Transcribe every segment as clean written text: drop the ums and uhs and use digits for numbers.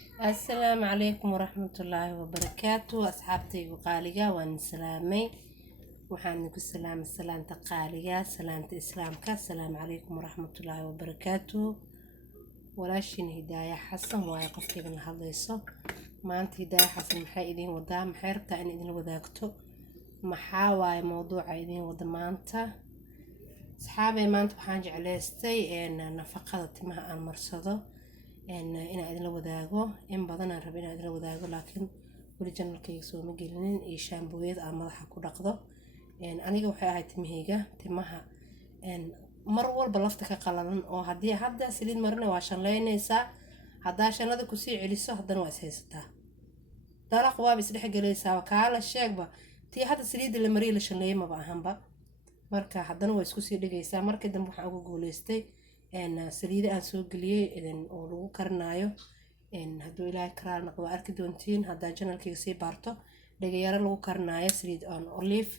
السلام عليكم ورحمة الله وبركاته أصحابتي وقالية وانسلامي وحانكو السلام تقالية سلامة إسلامك. السلام عليكم ورحمة الله وبركاته. ولاشين هداية حسن واقف كذا هذيسو ما أنت هداية حسن محايدين ودام حيرتا إن إذن وذاكتو محاواي موضوع إذن ودمانتا أصحابي ما أنت بحاجة عليستي إن نفقة تمها المرصدة إن إذن وداقو إن بدنا ربنا إذن وداقو لكن ولي جنال كيسو مجلين إيشان بويد أما ضحا كودقضو إن أنا وحي هاي تمهيجا تمها إن مرول بلفتك قلنا أو هدا سليد مرنا وعشان لينيسا هدا عشان هذا كسي عليسو هدا واسيستا دارق وابس ريح جليسا وكالا الشيخبا تي هذا سليد اللي مريل عشان ليه ما بأهم بقى marka haddana waa isku sii dhigaysaa markii dambe waxaan ugu guuleystay saliida aan soo geliyey oo lagu karinayo hadduu ilaahay karaal noqdo waa arki doontiin haddaa janalkayga sii baarto dhagayaro lagu karinayo saliid on olive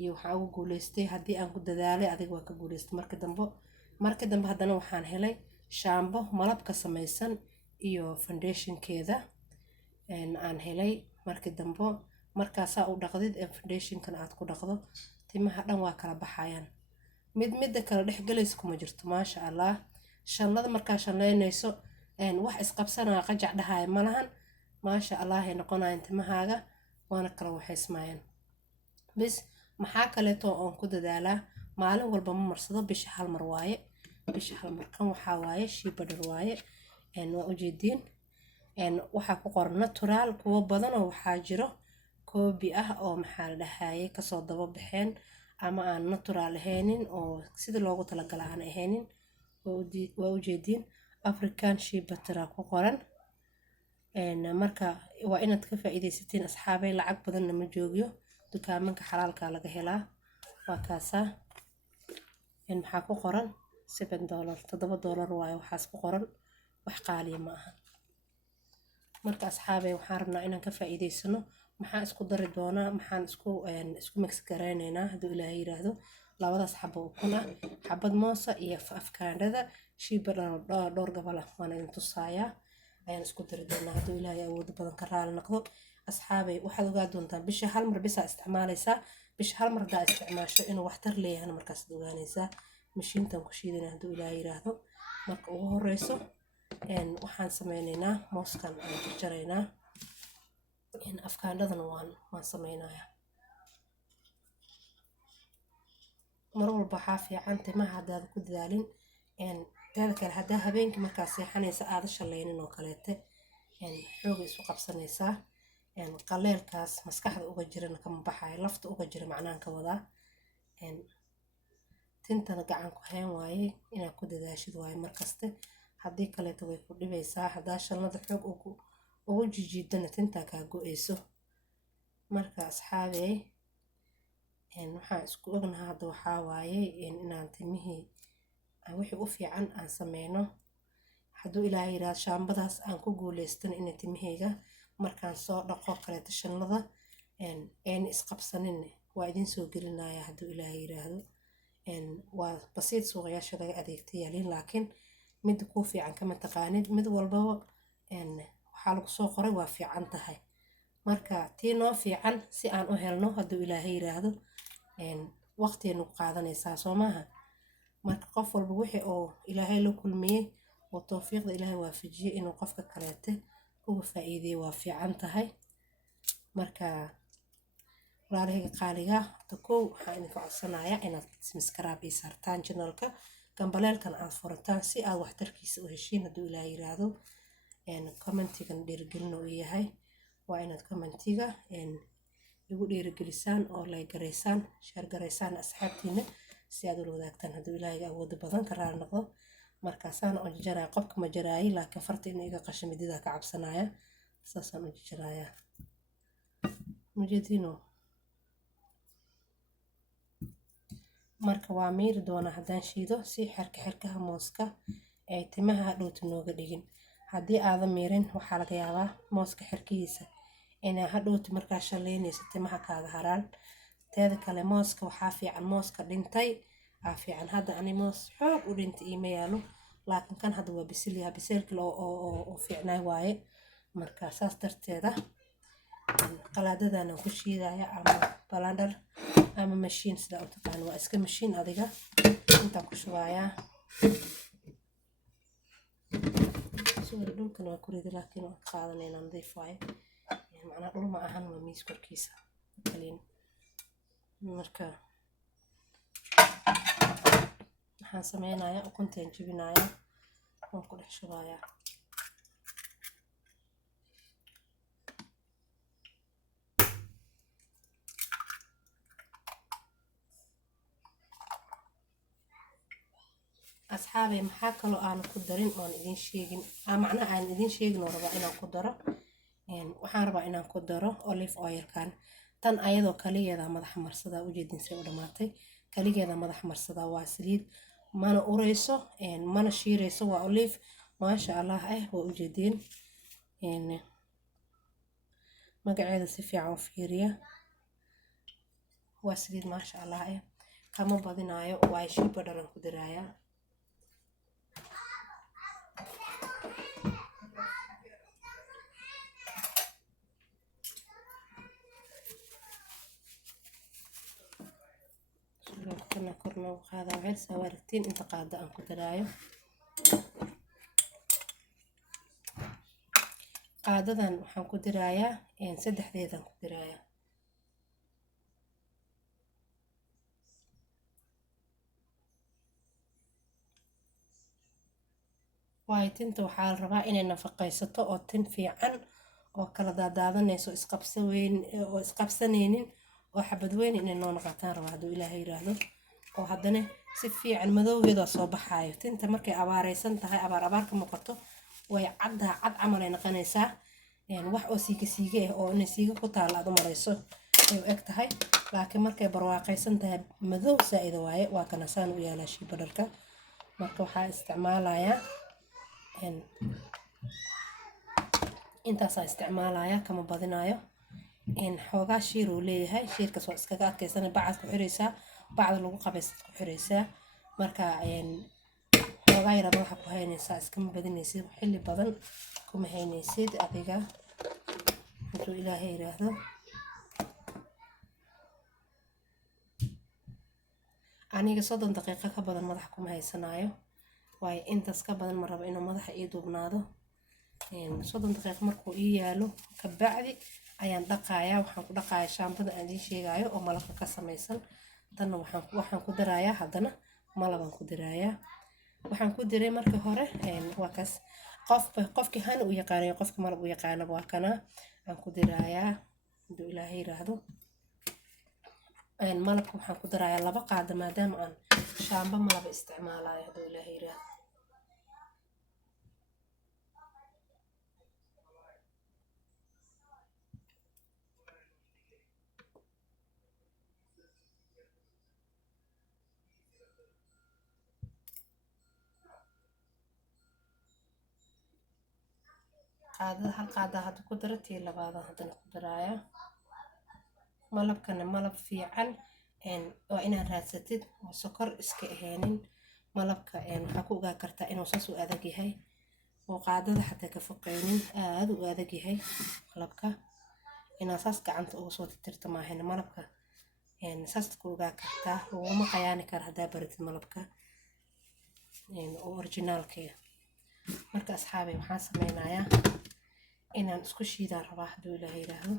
iyo waxaan ugu guuleystay haddii aan ku dadaalay adiga waa ka guuleystay markii dambe haddana waxaan helay shaambo malabka samaysan iyo foundationkeeda aan helay markii dambe markaasaa u dhaqdid foundationkan aad ku dhaqdo timaha dhan waa kala baxayaan midda kala dhex galaysa kuma jirto maasha allah shanlada markaa shanleynayso wax isqabsanaa qajac dhahaaya malahan maasha allah ay noqonayaan timahaaga waana kala waxaysmayaan bis maxaa kaleeto oon ku dadaalaa maalin walba ma marsado bisha hal mar waaye bisha hal mar kan waxaa waaye shiibadhar waaye waa ujeediin waxaa ku qoran natural kuwo badan oo waxaa jiro koobi ah oo maxaa la dhahaayay kasoo daba baxeen ama aan natural ahaynin oo sida loogu talagala aan ahaynin waa ujeediin african shea butter ku qoran marka waa inaad ka faa'iidaysatiin asxaabay lacag badanna ma joogiyo dukaamanka xalaalka laga helaa waa kaasa maxaa ku qoran $7 waaye waxaas ku qoran wax qaaliya ma aha marka asxaabay waxaan rabnaa inaan ka faa'iidaysano maxaan isku dari doonaa maxaan isku mix gareynaynaa hadduu ilaahay yiraahdo labadaas xabo ukuna xabad moosa iyo afkaandhada shiibadhan dhowr gabal ah waan idin tusayaa ayaan isku dari doonaa hadduu ilaahay awood badan ka raali noqdo asxaabay waxaad ogaa doontaan bisha hal mar bisa isticmaalaysaa bisha hal mar haddaa isticmaasho inuu waxtar leeyahay markaas ogaanaysaa mashiintan ku shiidana hadduu ilaahay yiraahdo marka ugu horeyso waxaan sameynaynaa mooskan aan jarjaraynaa afkaandhadana waan sameynayaa mar walba waxaa fiican timaha haddaad ku dadaalin teeda kale haddaa habeenkii markaa seexanaysa aada shallaynin oo kaleete xooga isu qabsanaysaa qaleelkaas maskaxda uga jirana kama baxayo lafta uga jira macnaan ka wadaa tintana gacan ku hayn waaye inaad ku dadaashid waaye markaste haddii kaleeto way ku dhibaysaa haddaa shalnada xoog ugu jijiidana tintaa kaa go-eyso marka asxaabey waxaan isku ognaha hadda waxaa waaye inaan timihii wixii u fiican aan sameyno hadduu ilaahay yiraahdo shaambadaas aan ku guuleystan inay timahayga markaan soo dhaqo kaleeto shanlada ayna isqabsanin waa idin soo gelinaya hadduu ilaahay yiraahdo waa basiid suuqyaasha laga adeegtay yaaliin laakiin midda kuu fiican kama taqaanid mid walbaba waxaa lagu soo qoray waa fiican tahay marka tii noo fiican si aan u helno hadduu ilaahay yiraahdo waqtigeenu ku qaadanaysaa soo maaha marka qof walba wixii oo ilaahay la kulmiyey oo tawfiiqda ilaahay waafajiyey inuu qofka kaleete uga faa'iideeyo waa fiican tahay marka walaalahayga qaaliga horta kow waxaan idinka codsanayaa inaad subscribe ii saartaan channelka gambaleelkan aad furataan si aad waxtarkiisa u heshiin hadduu ilaahay yiraahdo commentigan dhiirigelin uu yahay waa inaad commentiga igu dhiirigelisaan oo like garaysaan share garaysaan asxaabtiina si aad ula wadaagtaan hadduu ilaahay awood badan ka raali noqdo markaasaan u jaraa qofka ma jaraayi laakiin farta inuu iga qasho midida ka cabsanaya saasaan u jarayaa mujeedino marka waa miiri doona haddaan shiido si xerkaha mooska ay timaha hadhowta nooga dhigin haddii aadan miirin waxaa laga yaabaa mooska xerkihiisa inaa hadhowta markaa shaleynaysa timaha kaaga haraan teeda kale mooska waxaa fiican mooska dhintay fiican hadda ani moos xoog u dhintay iima yaalo laakiin kan hadda waa bisilyaha biseelkii oo fiicnaa waaye marka saas darteeda qalaadadan ku shiidaya ama blender ama machine sida u taqaan waa iska machine adiga inta ku shubayaa soo dhulkan waa ku riday laakiin waa qaadanayna nadiif waaye macna dhul ma ahan waa miis korkiisa kaliin marka waxaan sameynayaa ukuntaan jibinayaa waan ku dhex shubayaa asxaabay maxaa kaloo aan ku darin oon idin sheegin macnaha aan idin sheegin oo rabaa inaan ku daro waxaan rabaa inaan ku daro olive oilkan tan ayadoo kaligeeda madax marsada ujeedin say u dhamaatay kaligeeda madax marsada waa saliid mana ureyso mana shiireyso waa olive maasha allah waa ujeedin magaceeda si fiican u fiiriya waa saliid maasha allah kama badinaayo waa shea butter ku darayaa كنا كرنا وهذا وعيل سوارتين انت قاعدة انكو درايو قاعدة وحنكو درايا سدح ديدا انكو درايا واي تنت وحال ربا اني نفقيستو او تن فيعن oo kala daadaadanayso isqabsanaynin oo xabad weyn inay noo noqotaan raba haduu ilaahay yiraahdo oo haddana si fiican madowgeeda soo baxaayo tinta markay abaaraysan tahay abaar ka muuqato way cad camal ay noqonaysaa wax oo siiga oo inay siiga ku taal aad u marayso ay eg tahay laakiin markay barwaaqaysan tahay madow saaid waaye waa kana saan u yaalaa shea butterka marka waxaa isticmaalayaa intaas isticmaalaya kama badinaayo xoogaa shiir uu leeyahay shiirkaas waa iskaga adkaysanay bacad ku xiraysaa bacda lagu qabaysad ku xiraysaa marka xoogaa yar waxa ku haynaysaa iskama badinaysid xilli badan kuma haynaysid adiga intuu ilaahay yiraahdo aniga 30 daqiiqo ka badan madax kuma haysanaayo waayo intaas ka badan ma rabo inuu madaxa ii duubnaado 30 daqiiqo markuu ii yaalo ka bacdi ayaan dhaqayaa waxaan ku dhaqayaa shaambada aan idin sheegayo oo malabka ka samaysan tan waxaan ku darayaa haddana malaban ku darayaa waxaan ku diray marka hore waa kaas qofkii han u yaqaanay qofkii malab u yaqaanaba waa kana aan ku darayaa haduu ilaahay yiraahdo malabka waxaan ku darayaa 2 qaado maadaama aan shaamba malab isticmaalayo haduu ilaahay yiraahdo qaadada hal qaada hadda ku daratii labaad haddana ku daraaya malabkana malab fiican waa inaad raadsatid oo sokor iska aheenin malabka waxaa ku ogaa kartaa inuu saas u adag yahay oo qaadada xataa ka foqeynin aad u adag yahay malabka inaad saas gacanta ugu soo tirtirto maahan malabka saas ku ogaa kartaa uma qayaani kara haddaa baratid malabka oo originalka marka asxaabi waxaan sameynayaa inaan isku shiidaan rabaa haduu ilaahay yiraahdo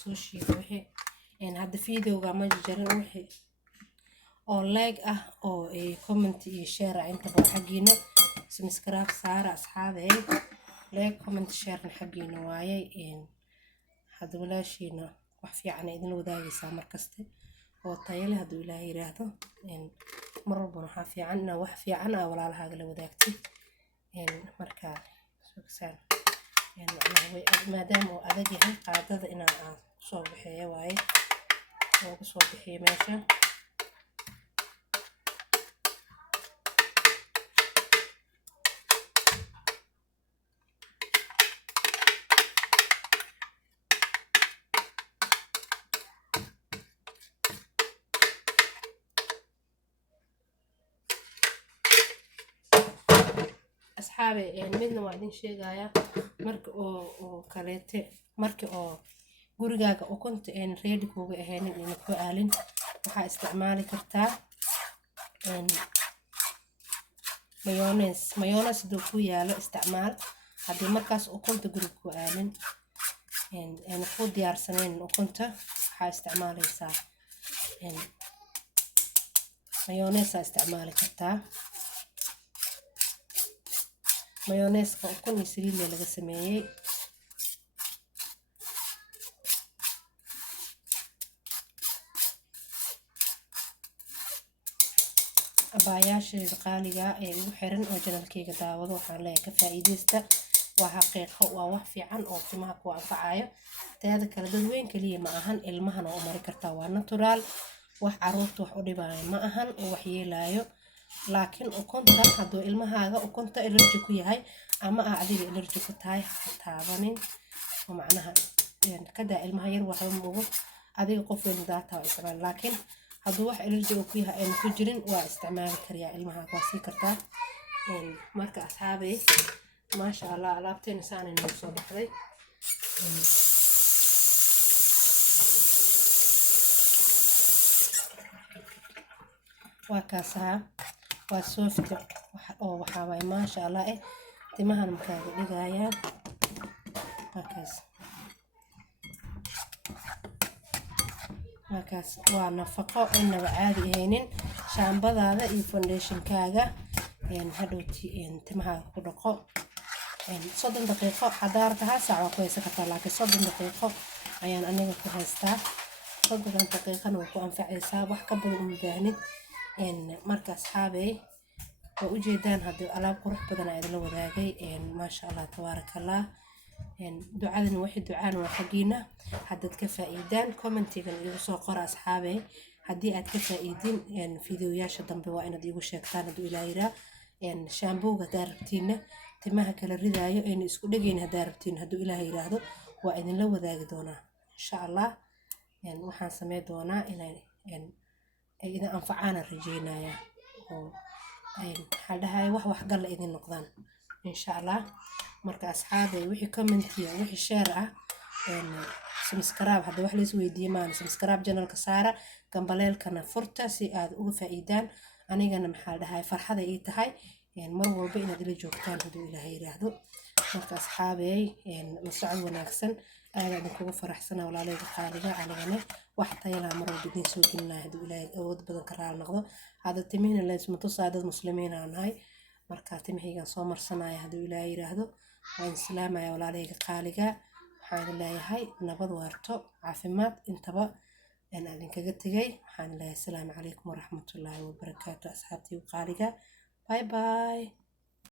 soo shiido wixii hadda videoga ma jarin wixii oo like ah oo comment iyo share intaba xaqiina subscribe saara asxaabay like comment share xaqiina waayay hadda walaashiina wax fiican idin wadaagaysaa markaste oo tayo leh hadduu ilaahay yiraahdo mar walba waxa fiican in wax fiican walaalahaaga la wadaagtid marka suuqsan maadaama uu adag yahay qaadada inaan soo bixiyo waaye oo soo bixiyo meesha asxaabe midna waa idin sheegaya marka oo kaleete marka oo gurigaaga ukunta ready kuuga ahaynin in ku aalin waxaa isticmaali kartaa mayonnaise duu ku yaalo isticmaal haddii markaas ukunta guriga ku aalin ku diyaarsanayn ukunta waxaa isticmaalaysaa mayonnaise isticmaali kartaa mayonnaise ukun iyo saliid laga sameeyay abayaasheeda qaaliga ee ugu xiran oo janalkayga daawado waxaan leeyahay ka faa'iideysta waa xaqiiqo waa wax fiican oo timaha ku anfacayo teeda kale dad weyn kaliya ma ahan ilmahana oo mari kartaa waa natural wax caruurta wax u dhibaayo ma ahan oo wax yeelaayo laakiin ukunta hadduu ilmahaaga ukunta allergy ku yahay ama adiga allergy ku tahay ha taabanin oo macnaha kada ilmaha yar waxa ugu adiga qof weyn daata waa isticmaal laakiin hadduu wax allergy ku yahay aan ku jirin waa isticmaali kariyaa ilmaha waa sii kartaa marka asxaabay maasha Allah alaabteena saan inoo soo baxday waa kaasaa waa soft oo waxa way maasha Allah timahan makaaga dhigayaan markaas waa nafaqo inaba caadi ahaynin shaambadaada iyo foundationkaaga hadhowti timaha ku dhaqo 30 daqiiqo xadaartaha saac ku haysan kartaa laakiin 30 daqiiqo ayaan aniga ku haystaa 30 daqiiqana way ku anfacaysaa wax ka badan uma baahnid marka asxaabay oo u jeedaan haddii alaab qurux badan ay la wadaagay maasha Allah tabaarakallah ducadana wixii ducaan waa xaqiina haddaad ka faa'iidaan commentigan igu soo qor asxaabay haddii aad ka faa'iidin fiidiyoyaasha dambe waa inaad igu sheegtaan hadduu ilaahay yiraahdo shaambowga daarabtiina timaha kala ridaayo ayna isku dhageyn daarabtiin hadduu ilaahay yiraahdo waa idin la wadaagi doonaa insha Allah waxaan sameey doonaa inay idin anfacaan rajeynaya oo hadhahay wax gal idin noqdaan insha Allah marka asxaabay wixii comment iyo wixii share subscribe hadda wax la isweydiiyay maan subscribe channelka saara gambaleelkana furta si aad uga faa'iidaan anigana maxaa dhahay farxada ii tahay mar walba inaad ila joogtaan hadduu ilaahay yiraahdo marka asxaabay mas'uul wanaagsan aad kugu faraxsanaa walaaleyga qaaliga anigana wax tayla mar walba idin soo gelinaa hadduu ilaahay awood badan ka raal noqdo hada timihina la isma tusaadad muslimiin aan nahay marka timihaygan soo marsanaya hadduu ilaahay yiraahdo waan islaamaya walaaleyga qaaliga waxaan leeyahay nabad waarto caafimaad intaba idinkaga tagay waxaan leeyahay assalaamu calaykum waraxmatullaahi wabarakaatu asxaabtii qaaliga bye bye